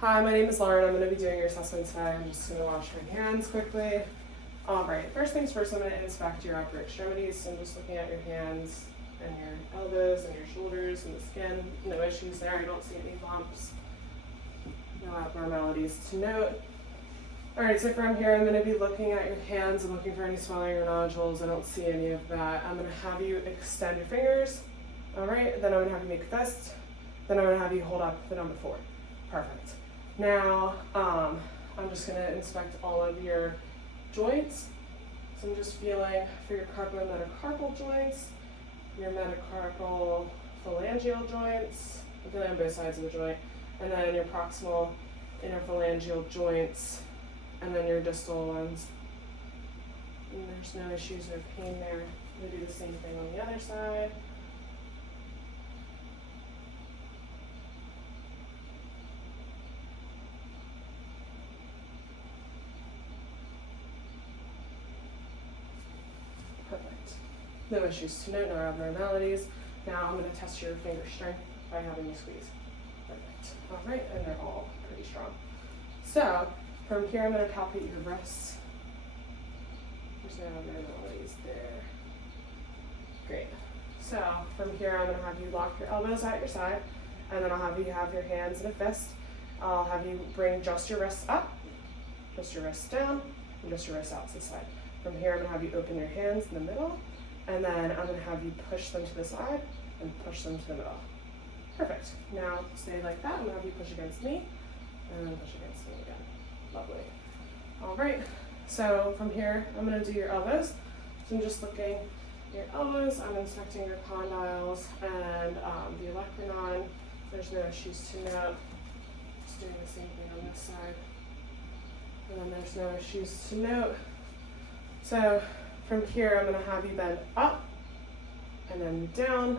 Hi, my name is Lauren. I'm going to be doing your assessment today. I'm just going to wash my hands quickly. All right, first things first, I'm going to inspect your upper extremities. So I'm just looking at your hands and your elbows and your shoulders and the skin. No issues there. I don't see any bumps. No abnormalities to note. All right, so from here, I'm going to be looking at your hands and looking for any swelling or nodules. I don't see any of that. I'm going to have you extend your fingers. All right, then I'm going to have you make a fist. Then I'm going to have you hold up the number 4. Perfect. Now, I'm just going to inspect all of your joints. So I'm just feeling for your carpal and metacarpal joints, your metacarpal phalangeal joints, I'm feeling on both sides of the joint, and then your proximal interphalangeal joints, and then your distal ones. And there's no issues or pain there. I'm going to do the same thing on the other side. Perfect. No issues to note, no abnormalities. Now I'm going to test your finger strength by having you squeeze. Perfect. All right, and they're all pretty strong. So from here, I'm going to palpate your wrists. There's no abnormalities there. Great. So from here, I'm going to have you lock your elbows at your side, and then I'll have you have your hands in a fist. I'll have you bring just your wrists up, just your wrists down, and just your wrists out to the side. From here, I'm going to have you open your hands in the middle, and then I'm going to have you push them to the side and push them to the middle. Perfect. Now stay like that. I'm going to have you push against me and then push against me again. Lovely. All right. So from here, I'm going to do your elbows. So I'm just looking at your elbows. I'm inspecting your condyles and the olecranon. There's no issues to note. Just doing the same thing on this side. And then there's no issues to note. So from here, I'm going to have you bend up and then down.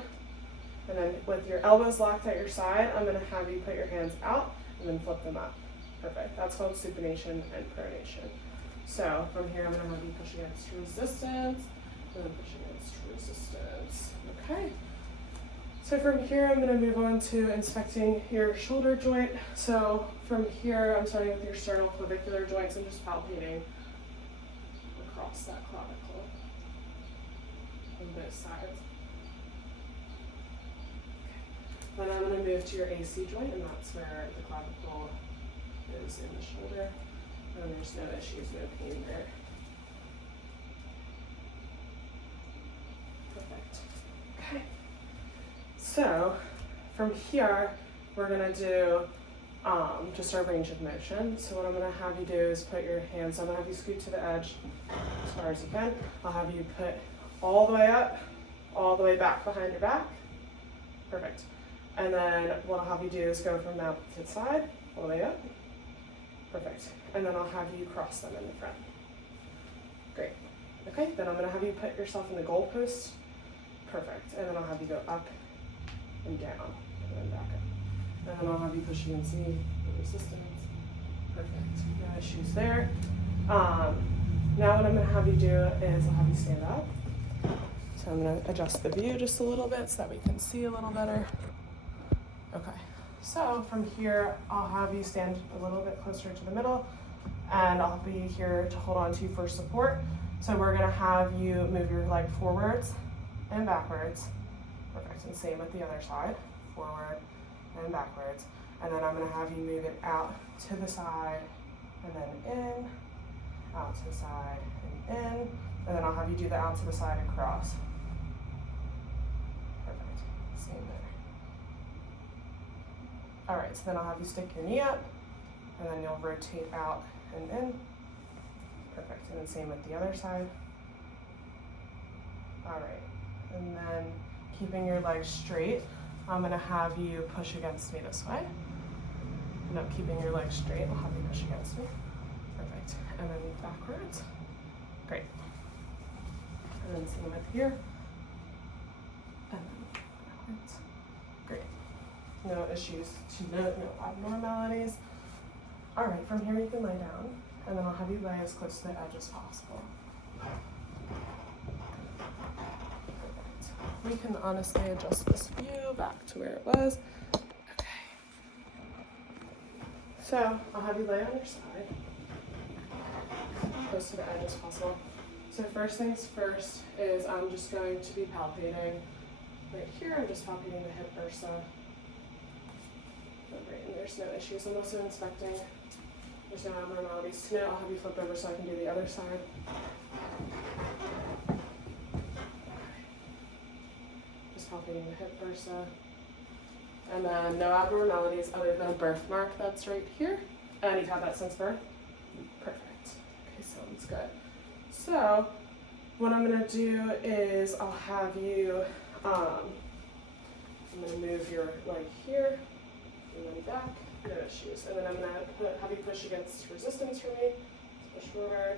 And then with your elbows locked at your side, I'm going to have you put your hands out and then flip them up. Perfect. That's called supination and pronation. So from here, I'm going to have you push against resistance and then push against resistance. Okay. So from here, I'm going to move on to inspecting your shoulder joint. So from here, I'm starting with your sternoclavicular joints and just palpating across that clavicle on both sides. Then I'm going to move to your AC joint, and that's where the clavicle is in the shoulder. And there's no issues, no pain there. Perfect. Okay. So from here, we're going to do just our range of motion. So what I'm going to have you do is put your hands, I'm going to have you scoot to the edge as far as you can. I'll have you put all the way up, all the way back behind your back. Perfect. And then what I'll have you do is go from that to the side, all the way up. Perfect. And then I'll have you cross them in the front. Great. Okay, then I'm going to have you put yourself in the goalpost. Perfect. And then I'll have you go up and down and then back up. And then I'll have you push against me for resistance. Perfect. No issues there. Now what I'm going to have you do is I'll have you stand up. So I'm going to adjust the view just a little bit so that we can see a little better. Okay. So from here, I'll have you stand a little bit closer to the middle, and I'll be here to hold on to you for support. So we're going to have you move your leg forwards and backwards. Perfect. And same with the other side, forward and backwards. And then I'm going to have you move it out to the side and then in, out to the side and in. And then I'll have you do the out to the side and cross. Perfect. Same there. All right, so then I'll have you stick your knee up, and then you'll rotate out and in. Perfect. And then same with the other side. All right. And then keeping your legs straight, I'm going to have you push against me this way. No, keeping your legs straight, I'll have you push against me. Perfect. And then backwards. Great. And then same with here. And then backwards. Great. No issues to note, no abnormalities. All right, from here you can lay down, and then I'll have you lay as close to the edge as possible. We can honestly adjust this view back to where it was. Okay. So I'll have you lay on your side, close to the edge as possible. So first things first is I'm just going to be palpating right here. I'm just palpating the hip bursa. Right, and there's no issues. I'm also inspecting. There's no abnormalities to note. I'll have you flip over so I can do the other side. Just palpating the hip bursa. And then no abnormalities other than a birthmark that's right here. And you've had that since birth? Perfect. Okay, sounds good. So what I'm gonna do is I'll have you, I'm gonna move your leg here and then back, no issues. And then I'm gonna have you push against resistance for me. Push forward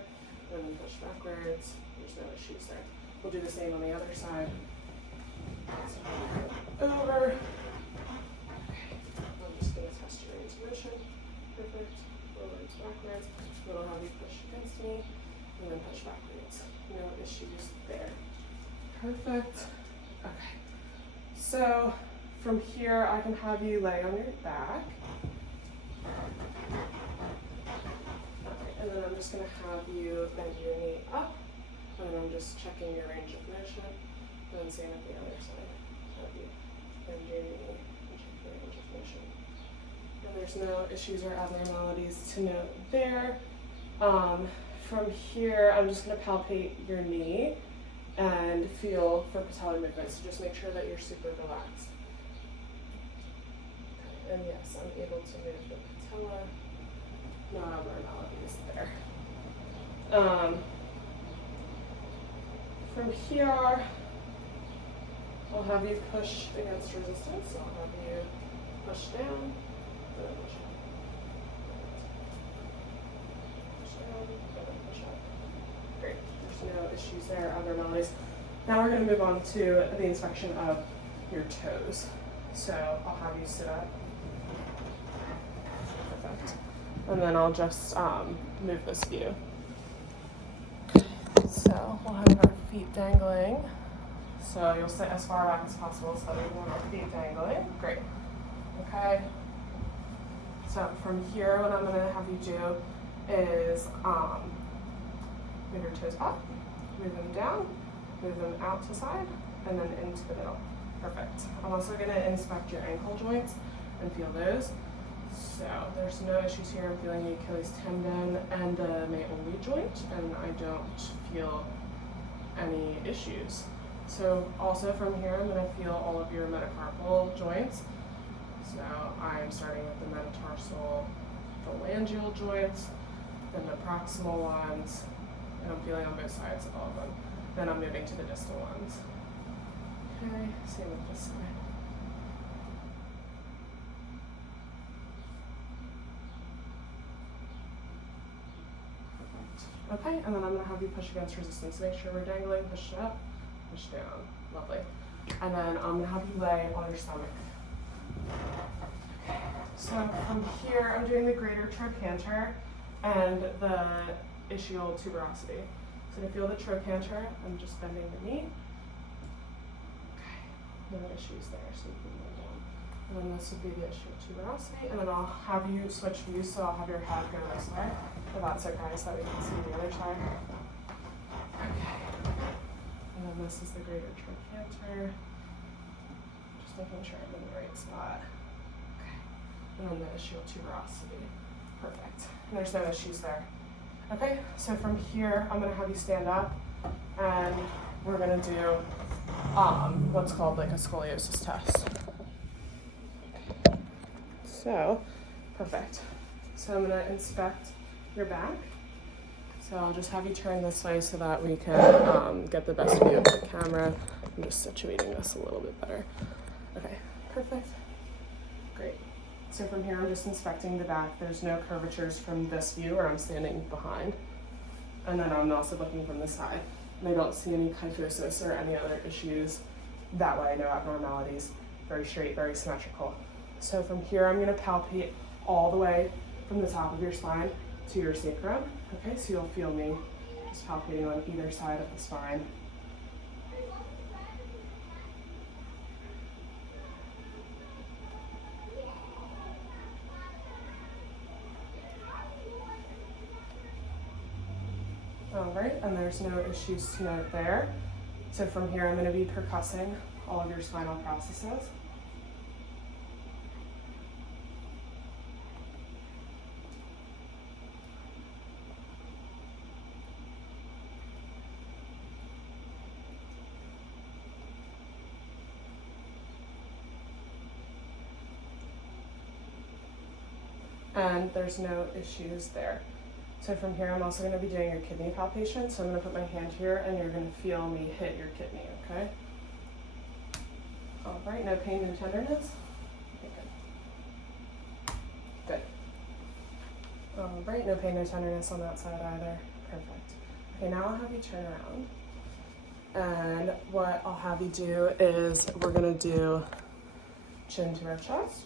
and then push backwards. There's no issues there. We'll do the same on the other side. So over. I'm just going to test your range of motion. Perfect. Forwards, backwards. Then I'll have you push against me and then push backwards. No issues there. Perfect. Okay. So from here, I can have you lay on your back. Okay, and then I'm just going to have you bend your knee up. And then I'm just checking your range of motion. And then same at the other side. Have you bend your knee and check your range of motion. And there's no issues or abnormalities to note there. From here, I'm just going to palpate your knee and feel for patellar movement. So just make sure that you're super relaxed. Okay. And yes, I'm able to move the patella. No abnormalities there. From here, I'll have you push against resistance. I'll have you push down. Push up. Push down, push up. Great. There's no issues there, abnormalities. Now we're going to move on to the inspection of your toes. So I'll have you sit up. Perfect. And then I'll just move this view. So we'll have our feet dangling. So you'll sit as far back as possible so that we want our feet dangling. Great. Okay. So from here, what I'm going to have you do is move your toes up, move them down, move them out to side, and then into the middle. Perfect. I'm also going to inspect your ankle joints and feel those. So there's no issues here. I'm feeling the Achilles tendon and the May-only joint, and I don't feel any issues. So also from here, I'm going to feel all of your metacarpal joints. So I'm starting with the metatarsal, phalangeal joints, then the proximal ones, and I'm feeling on both sides of all of them. Then I'm moving to the distal ones. Okay, same with this side. Okay, and then I'm going to have you push against resistance. Make sure we're dangling, push up, push down. Lovely. And then I'm going to have you lay on your stomach. Okay. So from here, I'm doing the greater trochanter and the ischial tuberosity. So to feel the trochanter, I'm just bending the knee. Okay, no issues there, so you can lay down. And then this would be the ischial tuberosity, and then I'll have you switch views, so I'll have your head go this way, if that's okay, so that we can see the other side. Okay. And then this is the greater trochanter. Just making sure I'm in the right spot. Okay. And then the ischial tuberosity. Perfect. And there's no issues there. Okay, so from here, I'm gonna have you stand up and we're gonna do what's called like a scoliosis test. Okay. So, perfect. So I'm gonna inspect your back. So I'll just have you turn this way so that we can get the best view of the camera. I'm just situating this a little bit better. Okay, perfect. Great. So from here, I'm just inspecting the back. There's no curvatures from this view where I'm standing behind. And then I'm also looking from the side. And I don't see any kyphosis or any other issues. That way, no abnormalities. Very straight, very symmetrical. So from here, I'm gonna palpate all the way from the top of your spine to your sacrum. Okay, so you'll feel me just palpating on either side of the spine. All right, and there's no issues to note there. So from here, I'm going to be percussing all of your spinal processes. And there's no issues there. So from here, I'm also going to be doing your kidney palpation. So I'm going to put my hand here, and you're going to feel me hit your kidney, okay? All right, no pain, no tenderness? Okay, good. Good. All right, no pain, no tenderness on that side either. Perfect. Okay, now I'll have you turn around. And what I'll have you do is we're going to do chin to our chest.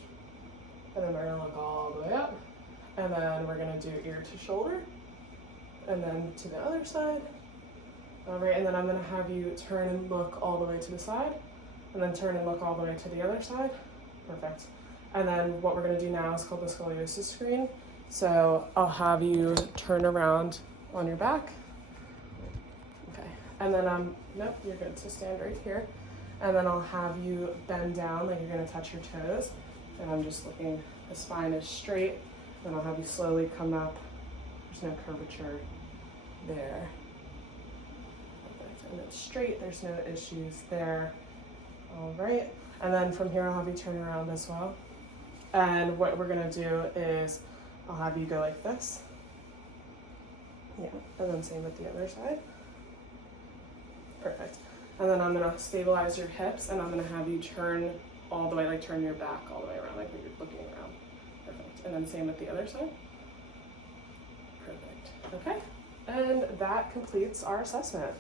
And then we're going to look all the way up. And then we're going to do ear to shoulder. And then to the other side. All right, and then I'm going to have you turn and look all the way to the side. And then turn and look all the way to the other side. Perfect. And then what we're going to do now is called the scoliosis screen. So I'll have you turn around on your back. Okay. And then, nope, you're good to stand right here. And then I'll have you bend down like you're going to touch your toes. And I'm just looking, the spine is straight. Then I'll have you slowly come up. There's no curvature there. Perfect. And it's straight, there's no issues there. All right. And then from here, I'll have you turn around as well. And what we're going to do is I'll have you go like this. Yeah. And then same with the other side. Perfect. And then I'm going to stabilize your hips, and I'm going to have you turn all the way, like turn your back all the way around, like you're looking around. Perfect. And then same with the other side. Perfect. Okay. And that completes our assessment.